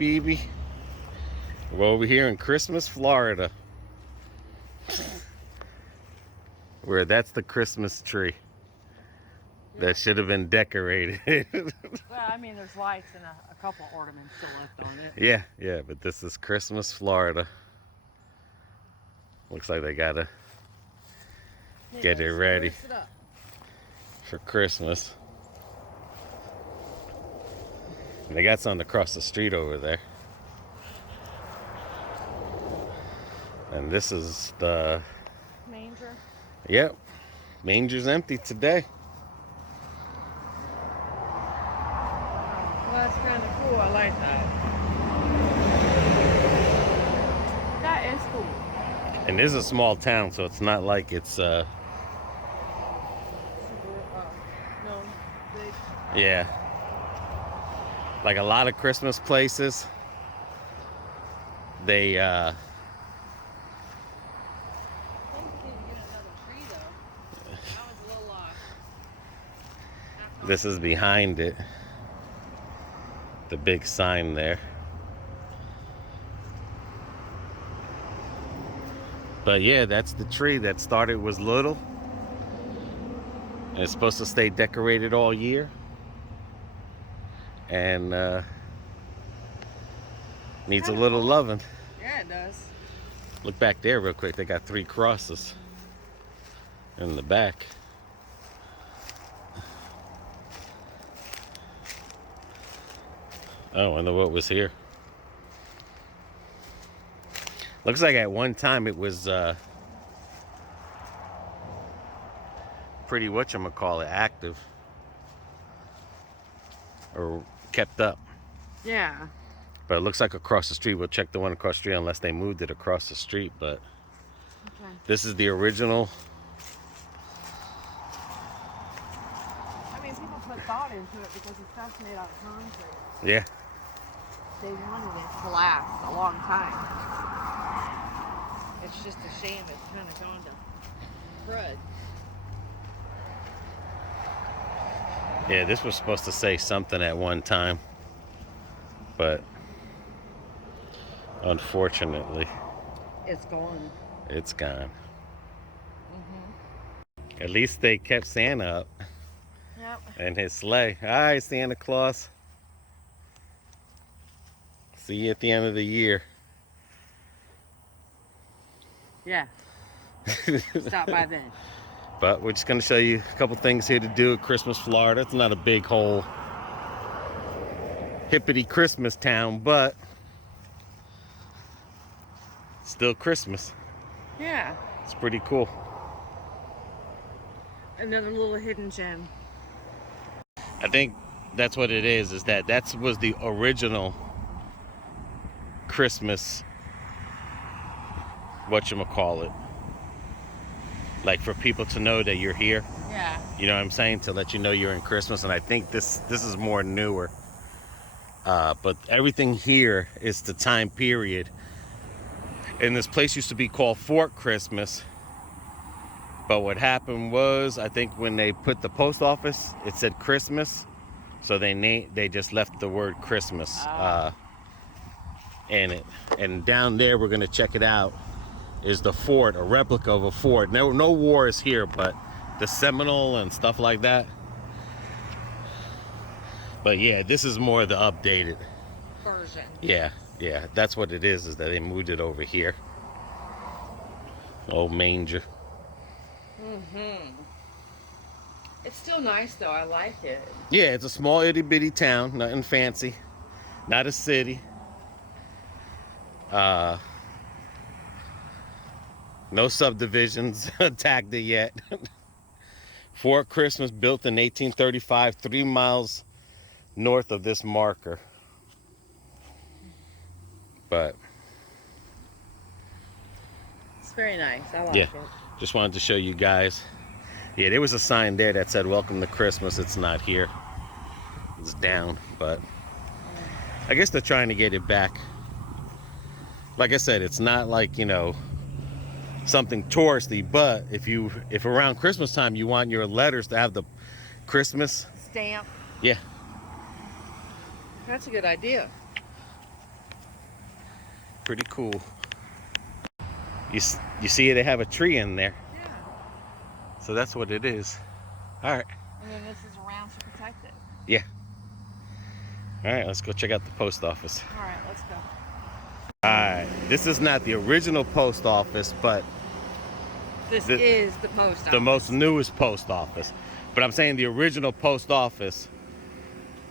baby. We're over here in Christmas, Florida. Where that's the Christmas tree that should have been decorated. Well, I mean, there's lights and a couple ornaments still left on it. Yeah, but this is Christmas, Florida. Looks like they gotta get it ready for Christmas. And they got something across the street over there. And this is the Manger. Yep, manger's empty today. Well, that's kind of cool. I like that. That is cool. And this is a small town, so it's not like it's No, big. yeah. Like a lot of Christmas places, they this is behind it. The big sign there. But yeah, that's the tree that started was little. And it's supposed to stay decorated all year. And needs a little loving. Yeah, it does. Look back there real quick. They got 3 crosses in the back. Oh, I wonder what was here. Looks like at one time it was pretty whatchamacallit active. Or kept up. Yeah. But it looks like across the street. We'll check the one across the street unless they moved it across the street. But Okay. this is the original. I mean, people put thought into it because the stuff's made out of concrete. Yeah. They wanted it to last a long time. It's just a shame it's kind of gone to crud. Yeah, this was supposed to say something at one time. But unfortunately, It's gone. it's gone. At least they kept Santa up Yep. and his sleigh. All right, Santa Claus. See you at the end of the year. Yeah. Stop by then. But we're just going to show you a couple things here to do at Christmas, Florida. It's not a big whole hippity Christmas town, but still Christmas. Yeah. It's pretty cool. Another little hidden gem. I think that's what it is that was the original Christmas, whatchamacallit. Like for people to know that you're here. Yeah. You know what I'm saying? To let you know you're in Christmas. And I think this is more newer. But everything here is the time period. And this place used to be called Fort Christmas. But what happened was, I think when they put the post office, it said Christmas. So they just left the word Christmas in it. And down there, we're going to check it out, is the fort, a replica of a fort. No war is here, but the Seminole and stuff like that. But yeah, this is more the updated Version. Yeah, that's what it is that they moved it over here. Old manger. It's still nice though. I like it. Yeah, it's a small itty bitty town, nothing fancy, not a city. No subdivisions tagged it yet. Fort Christmas, built in 1835, 3 miles north of this marker. But It's very nice. I like yeah, it. just wanted to show you guys. Yeah, there was a sign there that said welcome to Christmas. It's not here, it's down, but I guess they're trying to get it back. Like I said, it's not like, you know, something touristy, but if around Christmas time you want your letters to have the Christmas Stamp. yeah, That's a good idea. pretty cool. You see they have a tree in there. Yeah. So that's what it is. All right. And then this is around to protect it. Yeah. All right, let's go check out the post office. All right, let's go. All right, this is not the original post office, but This is the post office. the most newest post office. But I'm saying the original post office,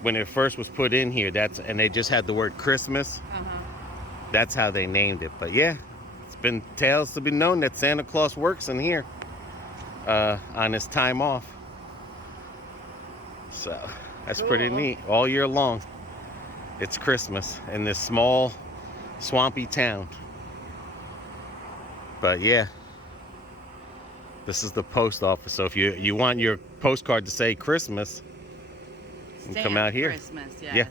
when it first was put in here, and they just had the word Christmas. That's how they named it. But yeah, it's been tales to be known that Santa Claus works in here on his time off. So that's pretty neat. All year long, it's Christmas in this small, swampy town. But yeah, this is the post office. So if you want your postcard to say Christmas, you can come out here. Christmas, yes. Yeah.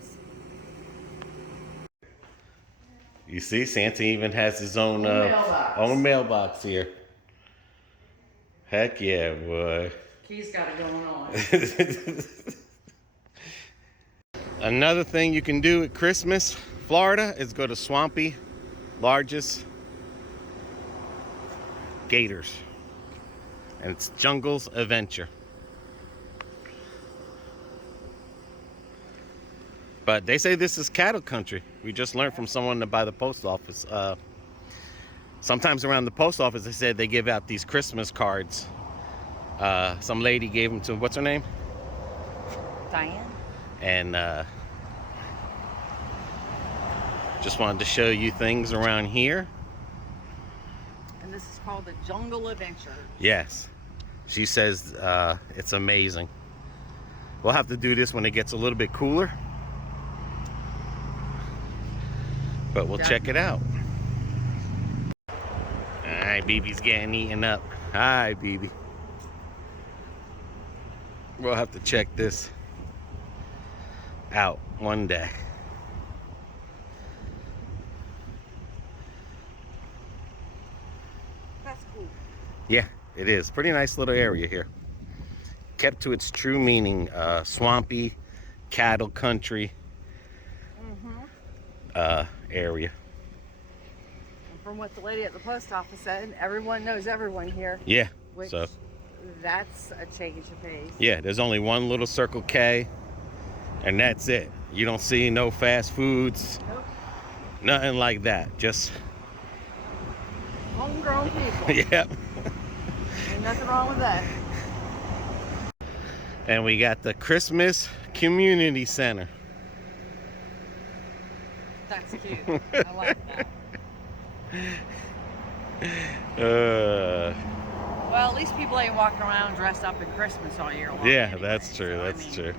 You see, Santa even has his own mailbox here. Heck yeah, boy. He's got it going on. Another thing you can do at Christmas, Florida, is go to Swampy, largest Gators. And it's Jungle's Adventure. But they say this is cattle country. We just learned from someone by the post office. Sometimes around the post office, they said they give out these Christmas cards. Some lady gave them to, what's her name? Diane? And just wanted to show you things around here. And this is called the Jungle Adventure. Yes. She says it's amazing. We'll have to do this when it gets a little bit cooler. But we'll check it out. Alright, BB's getting eaten up. Hi, BB. We'll have to check this out one day. That's cool. Yeah, it is. Pretty nice little area here. Kept to its true meaning. Swampy, cattle country area. And from what the lady at the post office said, everyone knows everyone here. Yeah, Which, so that's a change of pace. yeah, there's only one little Circle K, and that's it. You don't see no fast foods, Nope. nothing like that. Just Homegrown people. yep. Ain't nothing wrong with that. And we got the Christmas Community Center. That's cute. I like that. Well, at least people ain't walking around dressed up in Christmas all year long. Yeah, anyway, that's true. so, That's true.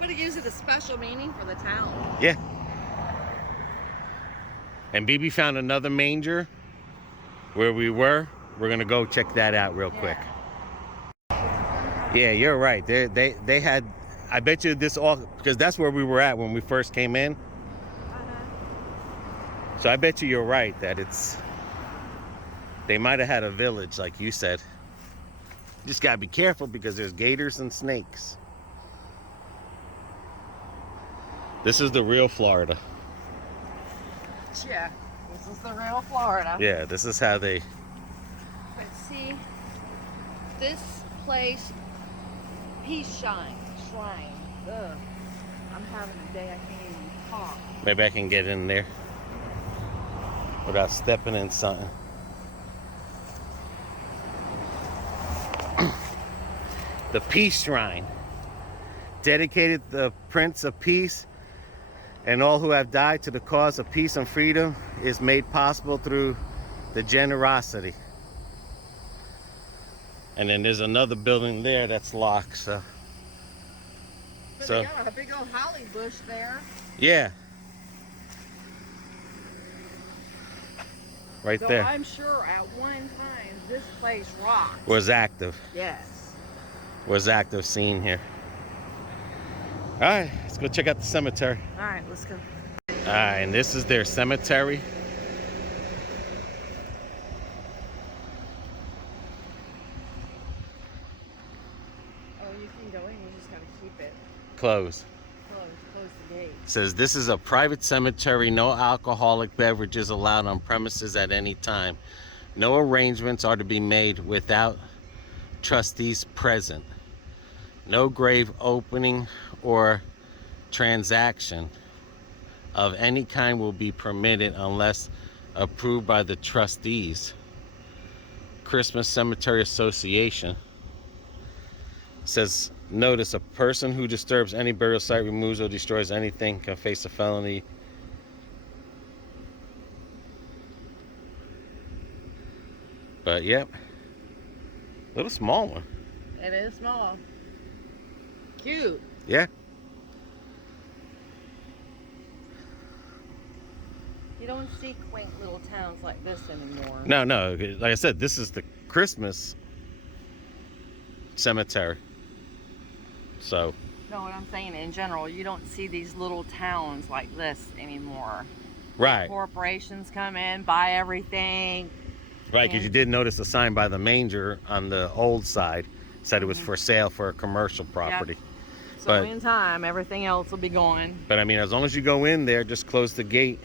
But it gives it a special meaning for the town. Yeah. And BB found another manger where we were. We're gonna go check that out real quick. Yeah, you're right. They had. I bet you this all, because that's where we were at when we first came in. So I bet you're right that they might have had a village like you said. Just gotta be careful because there's gators and snakes. This is the real Florida. Yeah, this is the real Florida. Yeah, this is how they. But see, this place, Peace Shrine. Ugh, I'm having a day I can't even talk. Maybe I can get in there without stepping in something. The Peace Shrine, dedicated to the Prince of Peace and all who have died to the cause of peace and freedom, is made possible through the generosity. And then there's another building there that's locked, so. But they got a big old holly bush there. Yeah. Right So there. I'm sure at one time this place rocked. Was active. Yes. Was active scene here. All right, let's go check out the cemetery. All right, let's go. All right, and this is their cemetery. Oh, you can go in. You just gotta keep it Closed. Close the gate. It says this is a private cemetery. No alcoholic beverages allowed on premises at any time. No arrangements are to be made without trustees present. No grave opening or transaction of any kind will be permitted unless approved by the trustees. Christmas Cemetery Association says, notice, a person who disturbs any burial site, removes or destroys anything can face a felony. But yep, little small one. It is small. Cute. Yeah. You don't see quaint little towns like this anymore. No, like I said, this is the Christmas cemetery. So. No, what I'm saying in general, you don't see these little towns like this anymore. Right. Corporations come in, buy everything. Right, because you did notice a sign by the manger on the old side said it was for sale for a commercial property. Yep. So in time, everything else will be gone. But I mean, as long as you go in there, just close the gate.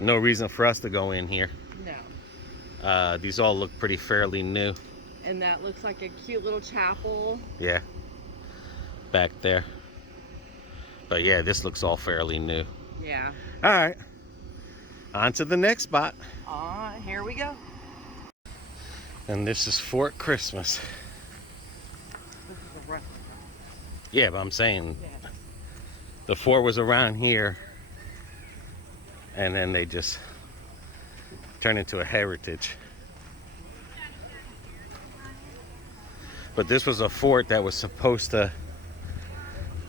No reason for us to go in here. No. These all look pretty fairly new. And that looks like a cute little chapel. Yeah. Back there. But yeah, this looks all fairly new. Yeah. All right. On to the next spot. Here we go. And this is Fort Christmas. This is a replica. Yeah, but I'm saying Yeah. the fort was around here. And then they just turned into a heritage. But this was a fort that was supposed to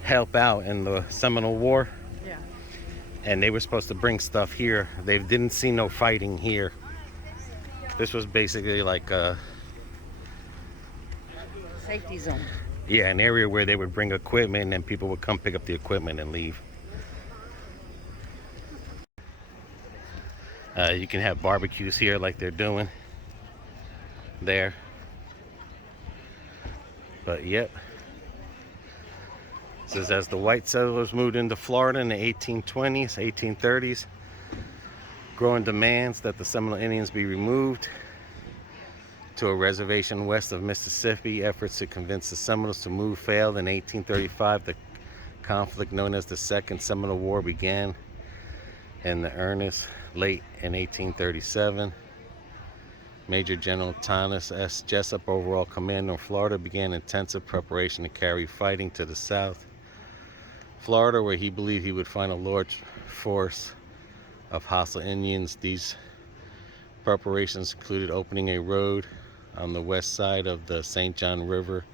help out in the Seminole War. Yeah. And they were supposed to bring stuff here. They didn't see no fighting here. This was basically like a Safety zone. yeah, an area where they would bring equipment and then people would come pick up the equipment and leave. You can have barbecues here like they're doing there. But yep. It says as the white settlers moved into Florida in the 1820s, 1830s, growing demands that the Seminole Indians be removed to a reservation west of Mississippi. Efforts to convince the Seminoles to move failed. In 1835, the conflict known as the Second Seminole War began in earnest late in 1837. Major General Thomas S. Jessup, overall commander in Florida, began intensive preparation to carry fighting to the south Florida, where he believed he would find a large force of hostile Indians. These preparations included opening a road on the west side of the St. John River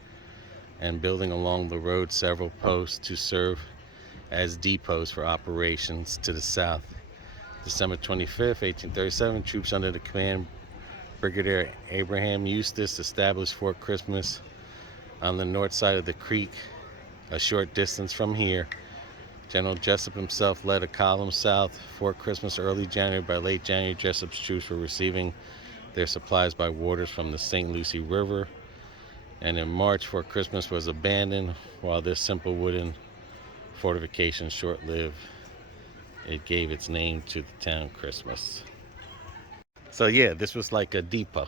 and building along the road several posts to serve as depots for operations to the south. December 25th, 1837, troops under the command Brigadier Abraham Eustis established Fort Christmas on the north side of the creek, a short distance from here. General Jessup himself led a column south. Fort Christmas early January. By late January, Jessup's troops were receiving their supplies by waters from the St. Lucie River. And in March, Fort Christmas was abandoned. While this simple wooden fortification short-lived, it gave its name to the town Christmas. So yeah, this was like a depot.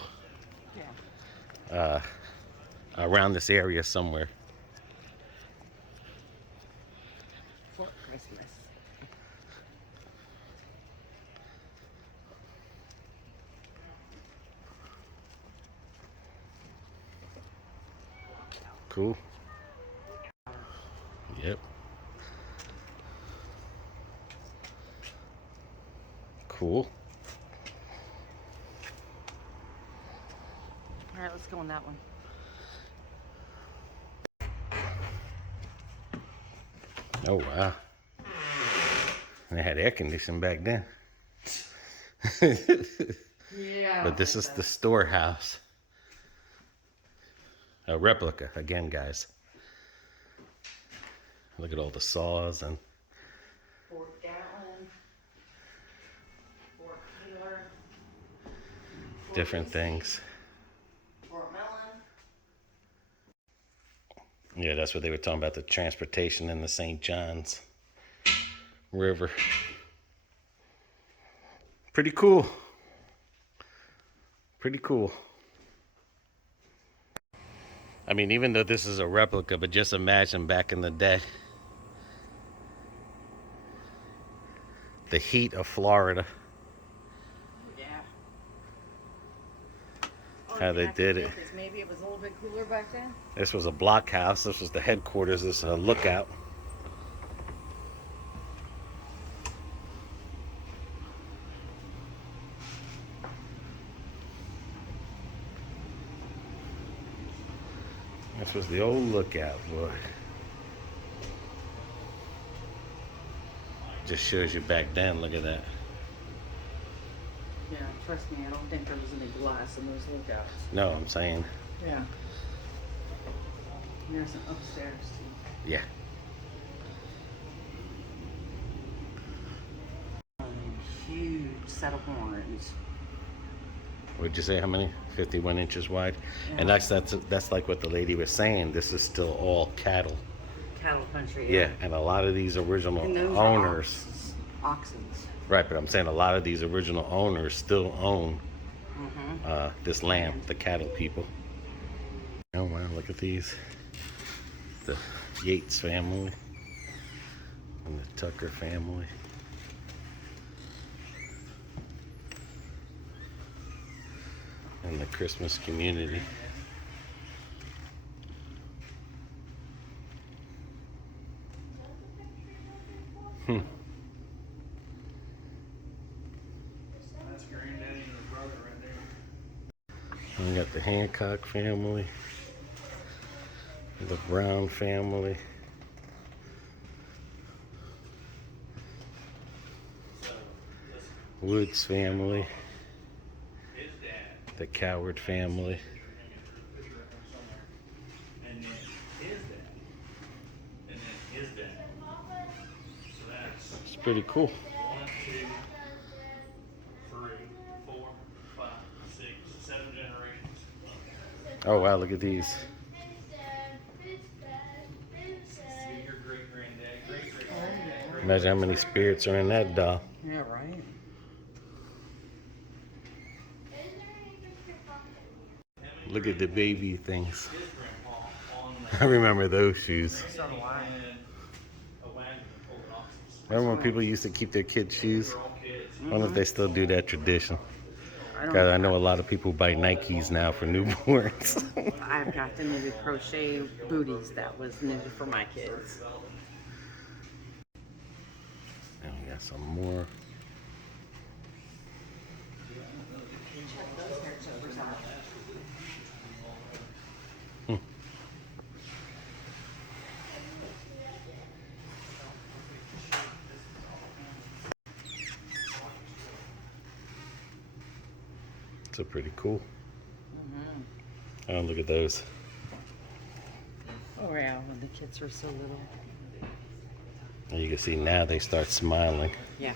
Yeah. Around this area somewhere. Fort Christmas. Cool. Yep. Cool. All right, let's go on that one. Oh wow. And they had air conditioning back then. Yeah. But this is the storehouse. A replica again, guys. Look at all the saws and Fort Gatlin, Fort Taylor, different things. Fort Mellon. Yeah, that's what they were talking about, the transportation in the St. Johns River. Pretty cool. Pretty cool. I mean, even though this is a replica, but just imagine back in the day. The heat of Florida. Yeah. How they did it. Maybe it was a little bit cooler back then. This was a blockhouse. This was the headquarters. This is a lookout. This was the old lookout, boy. Just shows you back then. Look at that. Yeah, trust me, I don't think there was any glass in those lookouts. No, I'm saying. Yeah. And there's an upstairs too. Yeah. Huge set of horns. What'd you say? How many? 51 inches wide. Yeah. And that's like what the lady was saying. This is still all cattle. Cattle country. Yeah, and a lot of these original owners. Oxen. Right, but I'm saying a lot of these original owners still own this land, the cattle people. Oh wow, look at these. The Yates family and the Tucker family. And the Christmas community. That's Granddaddy and his brother right there. And we got the Hancock family, the Brown family, Woods family, the Coward family. And then his dad. And then his dad. So that's It's pretty cool. 1, 2, 3, 4, 5, 6, 7 generations. Oh wow, look at these. See your great granddad, great great granddad. Imagine how many spirits are in that doll. Yeah, right. Look at the baby things. His grandpa on I remember those shoes. So do I. a wagon full of oxen. Remember when people used to keep their kids' shoes? All kids. I wonder if they still do that tradition. I don't. God, I know a lot of people buy Nikes now for newborns. I've got the knitted crochet booties that was knitted for my kids. And we got some more. So pretty cool. Oh, look at those. Oh yeah, when the kids were so little. And you can see now they start smiling Yeah.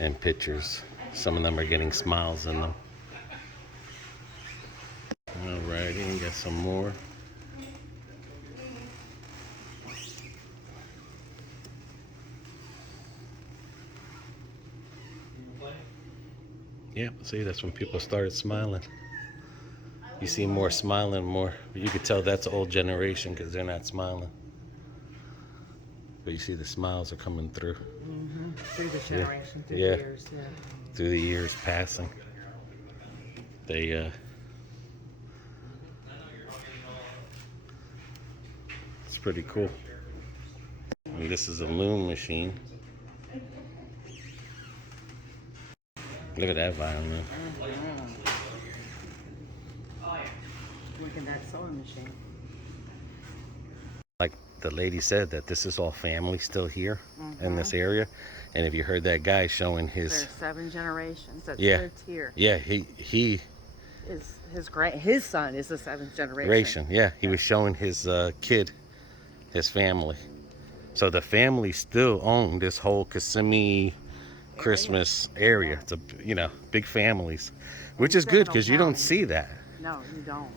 in pictures. Some of them are getting smiles in them. Alrighty, we got some more. Yeah, see, that's when people started smiling. You see more smiling, more. But you could tell that's old generation because they're not smiling. But you see the smiles are coming through. Through the generation, through Yeah. the years. Yeah. Through the years passing. It's pretty cool. And this is a loom machine. Look at that violin. Look at that sewing machine. Like the lady said, that this is all family still here in this area. And if you heard that guy showing his, There's 7 generations that Yeah. lived here. yeah, he His son is the 7th generation. Ration, yeah, he was showing his kid, his family. So the family still owned this whole Kissimmee Christmas area. It's a big families, which is good because you don't see that. No, you don't.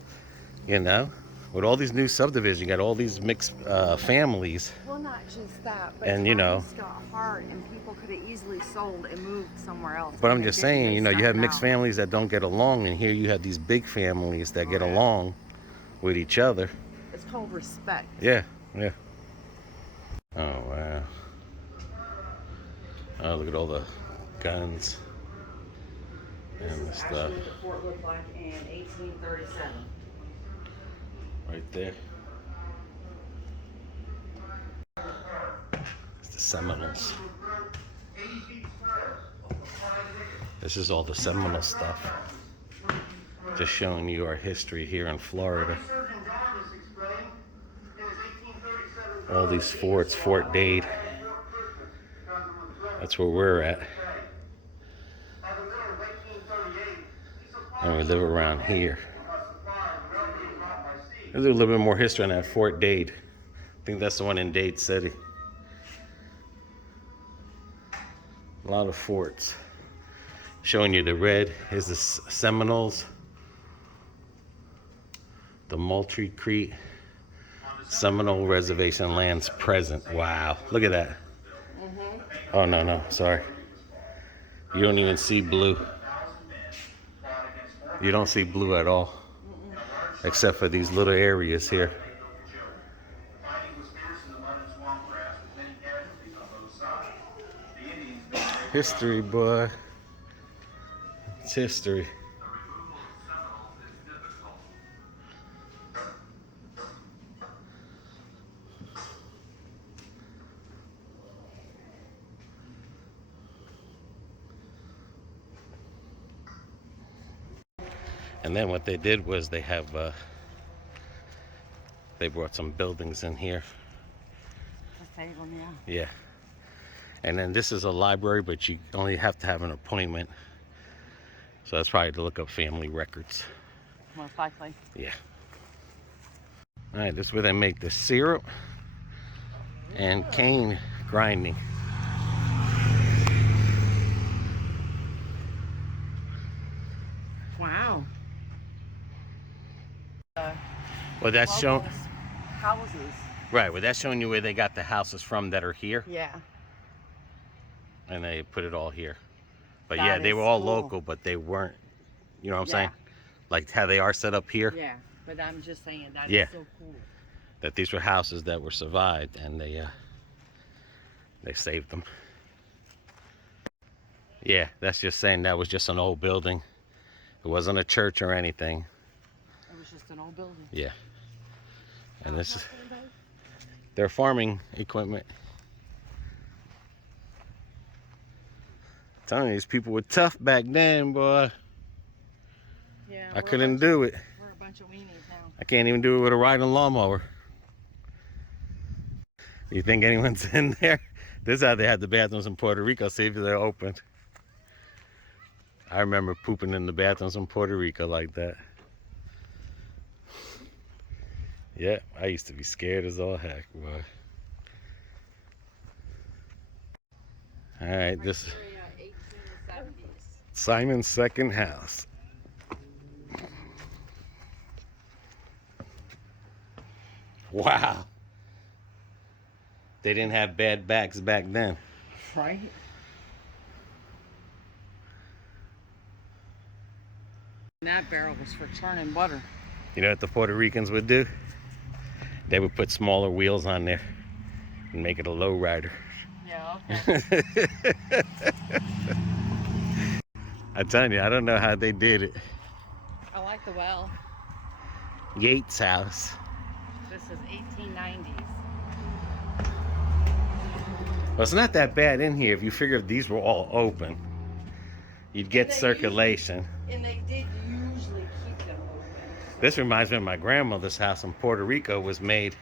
You know, With all these new subdivisions, you got all these mixed families. Well, not just that, but And, you know, times got hard and people could have easily sold and moved somewhere else. But and I'm they just didn't. saying, They you know, you stuck have it mixed out. families that don't get along, and here you have these big families that get along with each other. It's called respect. Yeah, yeah. Oh, wow. Oh, look at all the guns and the stuff Actually, what the fort looked like in 1837. right there. It's the Seminoles. This is all the Seminole stuff. Just showing you our history here in Florida. All these forts, Fort Dade. That's where we're at. And we live around here. There's a little bit more history on that Fort Dade. I think that's the one in Dade City. A lot of forts. Showing you the red is the Seminoles, the Moultrie Creek, Seminole Reservation lands present. Wow, look at that. Oh, no, sorry. You don't even see blue. You don't see blue at all, except for these little areas here. History, boy. It's history. And then what they did was they brought some buildings in here. Yeah. And then this is a library, but you only have to have an appointment. So that's probably to look up family records. Most likely. Yeah. All right, this is where they make the syrup and cane grinding. Wow. Well, that's showing. Houses. Right, well, that's showing you where they got the houses from that are here. Yeah. And they put it all here. But That yeah, they is were all cool. local, but they weren't, you know what I'm saying? Yeah. Like how they are set up here. Yeah, but I'm just saying that Yeah. is so cool. That these were houses that were survived, and they saved them. Yeah, that's just saying that was just an old building. It wasn't a church or anything. It was just an old building. Yeah. And this is their farming equipment. I'm telling you, these people were tough back then, boy. Yeah. I couldn't do it. We're a bunch of weenies now. I can't even do it with a riding lawnmower. You think anyone's in there? This is how they had the bathrooms in Puerto Rico. See if they're open. I remember pooping in the bathrooms in Puerto Rico like that. Yeah, I used to be scared as all heck, boy. All right, this is 1870s. Simon's second house. Wow. They didn't have bad backs back then. Right? And that barrel was for churning butter. You know what the Puerto Ricans would do? They would put smaller wheels on there and make it a low rider. Yeah, okay. I'm telling you, I don't know how they did it. I like the well. Yates house. This is 1890s. Well, it's not that bad in here. If you figure if these were all open, you'd get They circulation. And they did usually keep them open. This reminds me of my grandmother's house in Puerto Rico was made,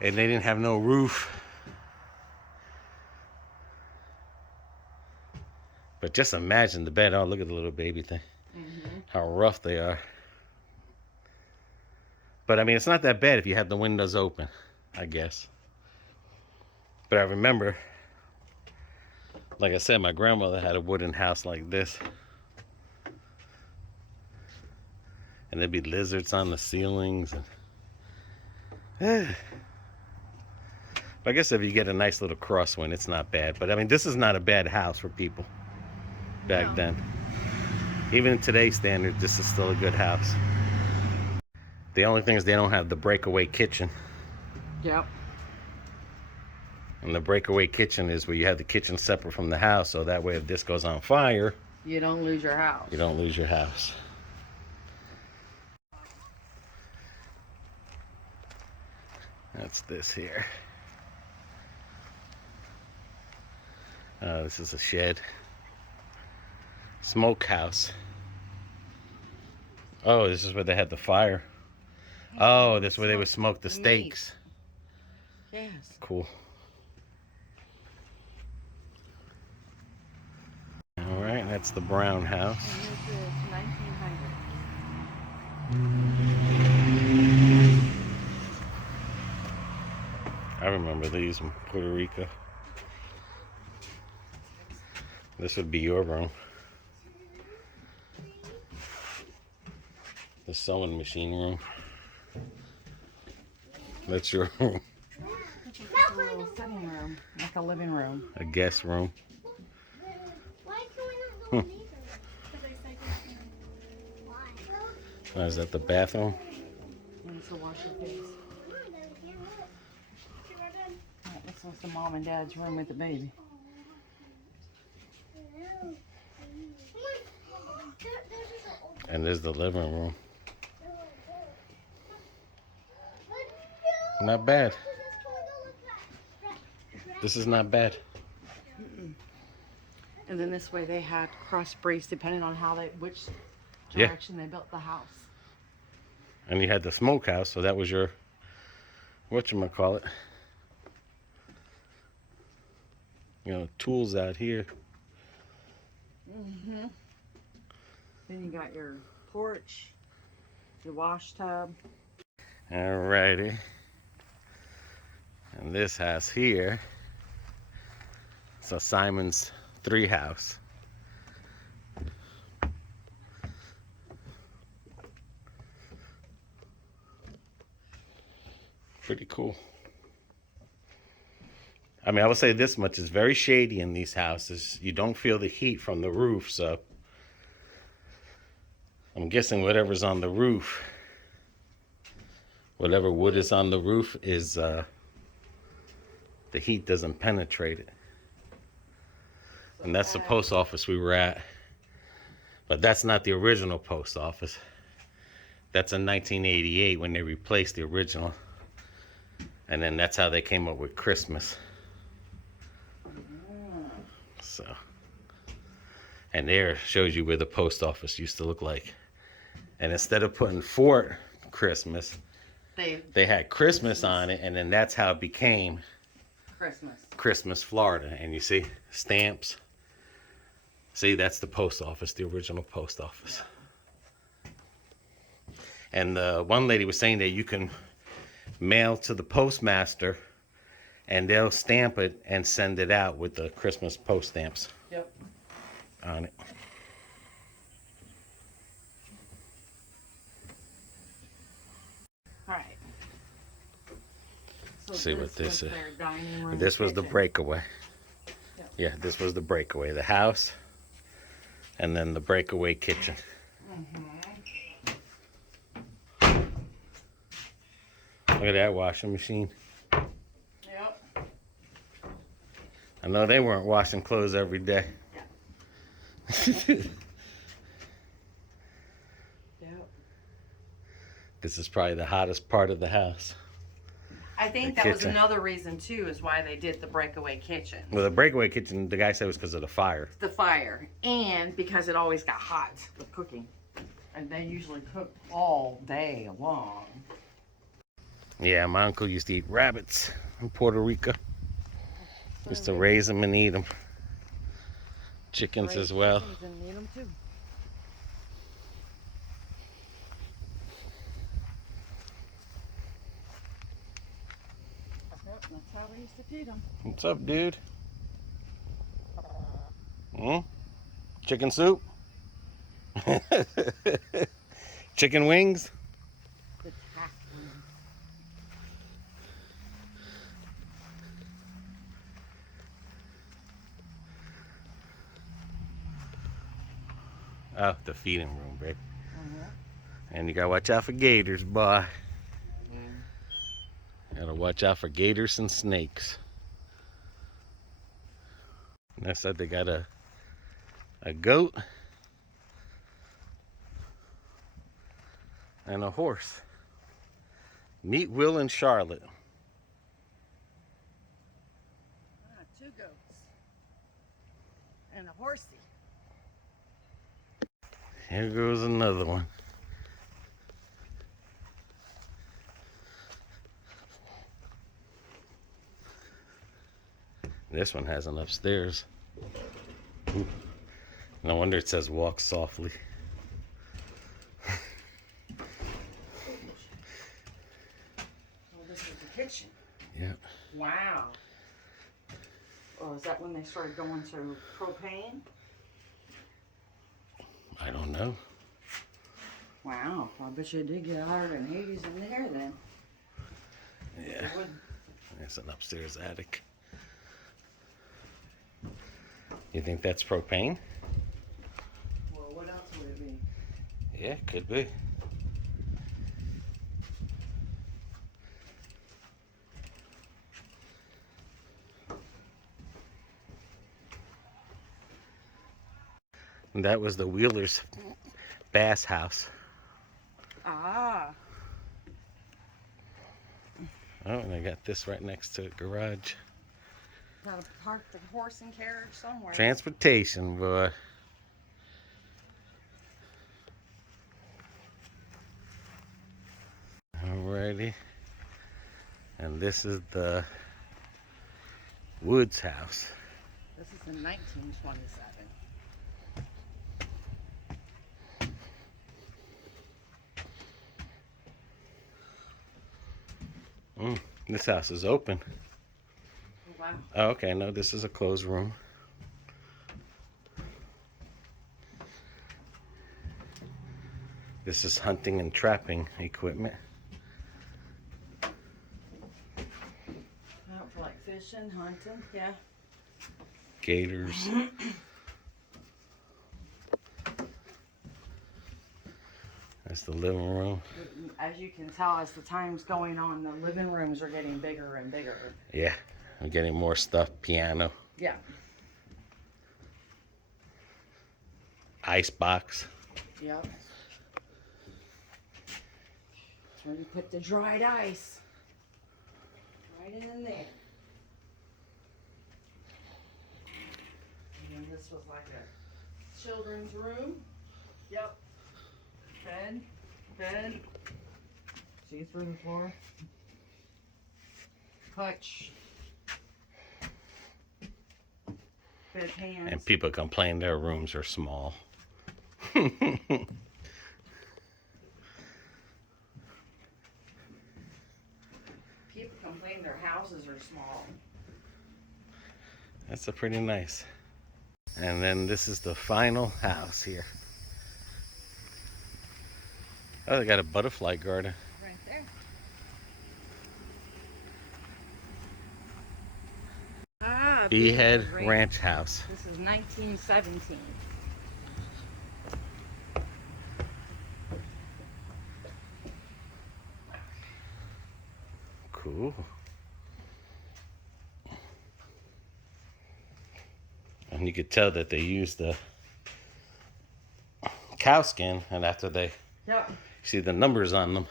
and they didn't have no roof. But just imagine the bed. Oh, look at the little baby thing. Mm-hmm. How rough they are. But I mean, it's not that bad if you have the windows open, I guess. But I remember, like I said, my grandmother had a wooden house like this. And there'd be lizards on the ceilings. And I guess if you get a nice little crosswind, it's not bad. But I mean, this is not a bad house for people back then. Even in today's standard, this is still a good house. The only thing is they don't have the breakaway kitchen. Yep. And the breakaway kitchen is where you have the kitchen separate from the house, so that way if this goes on fire, You don't lose your house. you don't lose your house. That's this here. This is a shed. Smokehouse. Oh, this is where they had the fire. Oh, this is where they would smoke the steaks. Yes. Cool. All right, that's the brown house. And this is 1900. I remember these in Puerto Rico. This would be your room. The sewing machine room. That's your room. It's a little sitting room, like a living room. A guest room. Oh, is that the bathroom? And it's a wash your face. This was the mom and dad's room with the baby. And there's the living room. Not bad. This is not bad. And then this way they had cross brace depending on which Yeah. direction they built the house. And you had the smokehouse, so that was your, whatchamacallit. You know, tools out here. Mm-hmm. Then you got your porch, your wash tub. Alrighty. And this house here, it's a Simon's 3 house. Pretty cool. I mean, I would say this much, is very shady in these houses. You don't feel the heat from the roof, so I'm guessing whatever's on the roof, whatever wood is on the roof is, the heat doesn't penetrate it. And that's the post office we were at. But that's not the original post office. That's in 1988 when they replaced the original. And then that's how they came up with Christmas. So, and there shows you where the post office used to look like. And instead of putting Fort Christmas, they had Christmas on it, and then that's how it became Christmas, Florida. And you see stamps. See, that's the post office, the original post office. And the one lady was saying that you can mail to the postmaster and they'll stamp it and send it out with the Christmas post stamps on it. All right. So See what this is. their dining room, This was the kitchen. breakaway. Yep. Yeah, this was the breakaway. The house and then the breakaway kitchen. Look at that washing machine. Yep. I know they weren't washing clothes every day. Yep. This is probably the hottest part of the house. I think The that was kitchen. another reason too, is why they did the breakaway kitchen. Well, the breakaway kitchen, the guy said was because of the fire. The fire, and because it always got hot with cooking, and they usually cook all day long. Yeah, my uncle used to eat rabbits in Puerto Rico. Used to raise them and eat them. Chickens as well. And eat them too. Yep, that's how we used to feed them. What's up, dude? Chicken soup? Chicken wings? The Kathleen. Oh, the feeding room, babe. Uh-huh. And you gotta watch out for gators, boy. Gotta watch out for gators and snakes. And I said they got a goat and a horse. Meet Will and Charlotte. Ah, 2 goats. And a horsey. Here goes another one. This one has an upstairs. Ooh. No wonder it says walk softly. Oh, this is the kitchen. Yeah. Wow. Oh, is that when they started going to propane? I don't know. Wow. I bet you did get hotter than Hades in there then. Yeah. It would. It's an upstairs attic. You think that's propane? Well, what else would it be? Yeah, could be. And that was the Wheeler's bass house. Ah. Oh, and I got this right next to it, garage. Gotta park the horse and carriage somewhere. Transportation, boy. Alrighty. And this is the Woods house. This is in 1927. This house is open. Oh, wow. Oh, okay, no, this is a closed room. This is hunting and trapping equipment. Out for like fishing, hunting, yeah. Gators. That's the living room. As you can tell, as the time's going on, the living rooms are getting bigger and bigger. Yeah, I'm getting more stuff. Piano, Yeah. ice box. Yep. That's where you put the dried ice. Right in there. And then this was like a children's room. Yep. Bed. See through the floor. Hutch. Bedpans. And people complain their rooms are small. People complain their houses are small. That's a pretty nice. And then this is the final house here. Oh, they got a butterfly garden. Right there. Ah, Beehead Ranch House. This is 1917. Cool. And you could tell that they used the cow skin, and after they Yep. see the numbers on them.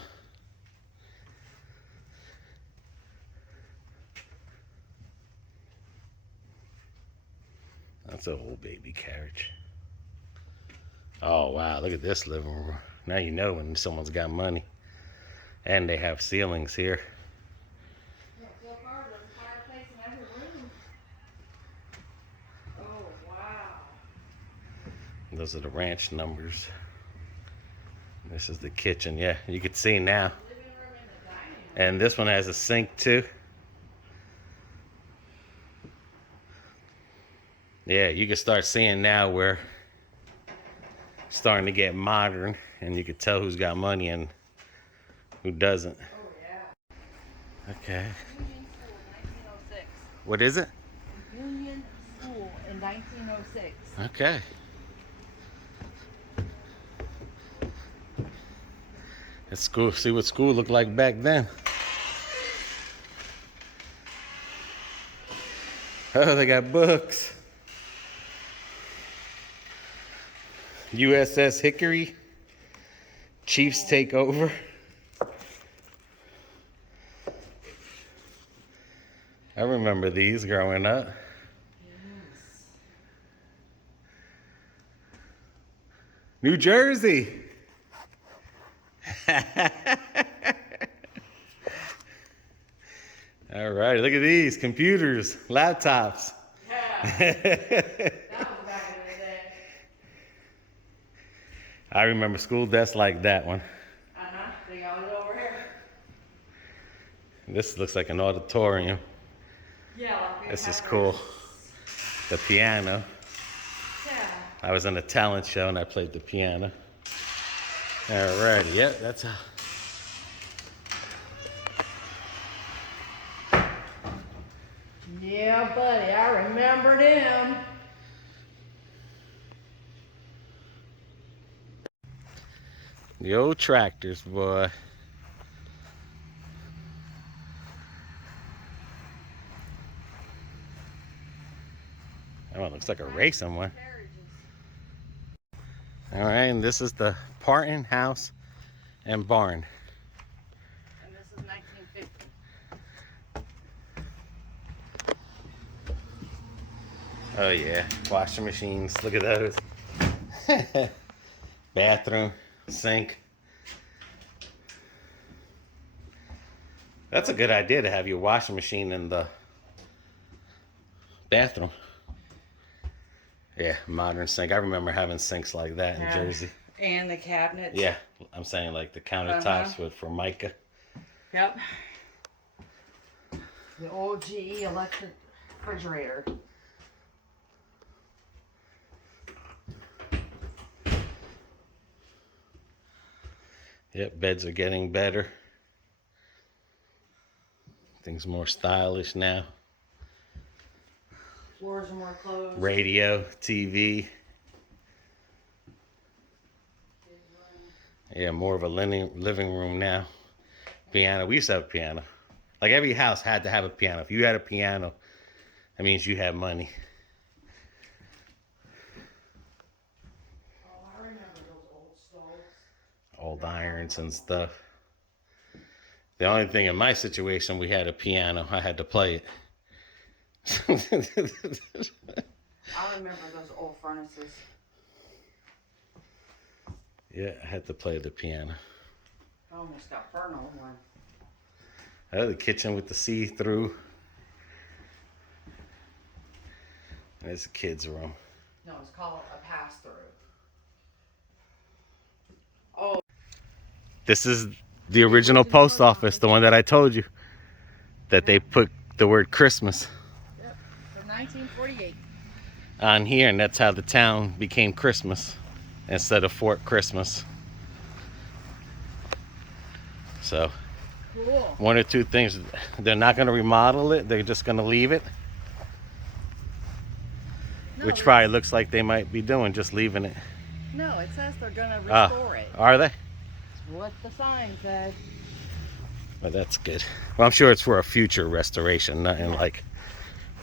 That's an old baby carriage. Oh wow, look at this living room. Now you know when someone's got money. And they have ceilings here. Oh, wow. Those are the ranch numbers. This is the kitchen. Yeah, you can see now. And this one has a sink too. Yeah, you can start seeing now where it's starting to get modern. and you could tell who's got money and who doesn't. Oh, yeah. Okay. Union School, 1906. What is it? Union School in 1906. Okay. It's school. See what school looked like back then. Oh, they got books. USS Hickory. Chiefs take over. I remember these growing up. Yes. New Jersey. All right, look at these computers, laptops. Yeah. That was back in the day. I remember school desks like that one. They got it over here. This looks like an auditorium. Yeah, like we This is have cool. ours. The piano. Yeah. I was in a talent show and I played the piano. All righty, yep, that's how. Yeah, buddy, I remembered him. The old tractors, boy. That one looks like a racing one. All right, and this is the Parton House and Barn. And this is 1950. Oh yeah, washing machines. Look at those. Bathroom, sink. That's a good idea to have your washing machine in the bathroom. Yeah, modern sink. I remember having sinks like that in Jersey. And the cabinets. Yeah, I'm saying like the countertops with Formica. Yep. The old GE electric refrigerator. Yep, beds are getting better. Things more stylish now. Floors are more closed. Radio, TV. Yeah, more of a living room now. Piano. We used to have a piano. Like every house had to have a piano. If you had a piano, that means you had money. Oh, I remember those old stoves. Old irons and stuff. The only thing in my situation, we had a piano. I had to play it. I remember those old furnaces. Yeah, I had to play the piano. I almost got burned on one. I had the kitchen with the see-through. There's the kids' room. No, it's called a pass-through. Oh. This is the original post office, the one that I told you. That they put the word Christmas Yep, from 1948. on here, and that's how the town became Christmas instead of Fort Christmas. So, Cool. one or two things. They're not going to remodel it. They're just going to leave it. No, Which probably looks like they might be doing, just leaving it. No, it says they're going to Ah, restore it. are they? What the sign said. Well, that's good. Well, I'm sure it's for a future restoration, nothing like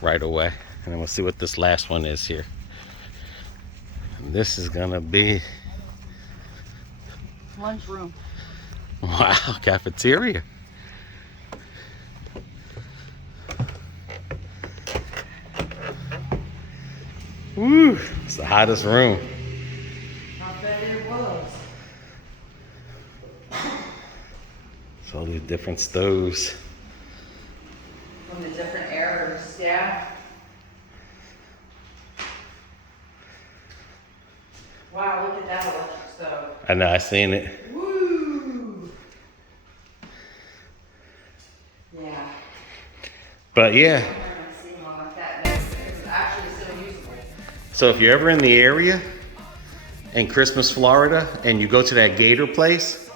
right away. And then we'll see what this last one is here. And this is gonna be, Lunchroom. wow, cafeteria. Woo, it's the hottest room. I bet it was. It's all these different stoves. From the different eras, yeah. Wow, look at that electric stove. I know, I seen it. Woo! Yeah. But yeah, I haven't seen one like that. It's actually still usable. so if you're ever in the area in Christmas, Florida, and you go to that gator place,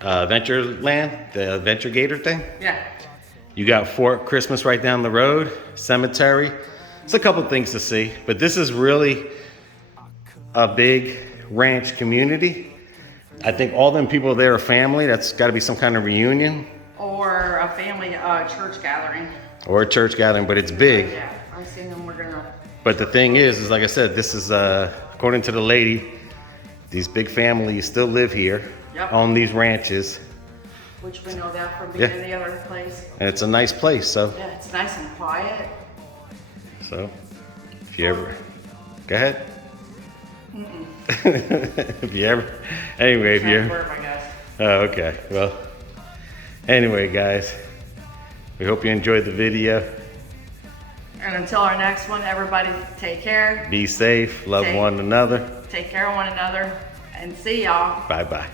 Ventureland, the Adventure Gator thing. Yeah. You got Fort Christmas right down the road, cemetery. It's a couple things to see, but this is really a big ranch community. I think all them people there are family. That's got to be some kind of reunion. Or a family church gathering. Or a church gathering, but it's big. Yeah, I've seen them. We're gonna. But the thing is like I said, this is, according to the lady, these big families still live here, Yep. on these ranches, Which we know that from being Yeah. in the other place. and it's a nice place. So, Yeah, it's nice and quiet. if you ever, go ahead. If you ever, anyway, if you ever. Burp, I guess. Oh, okay. Well, anyway, guys, we hope you enjoyed the video. And until our next one, everybody take care. Be safe, love Safe. one another. Take care of one another. And see y'all. Bye-bye.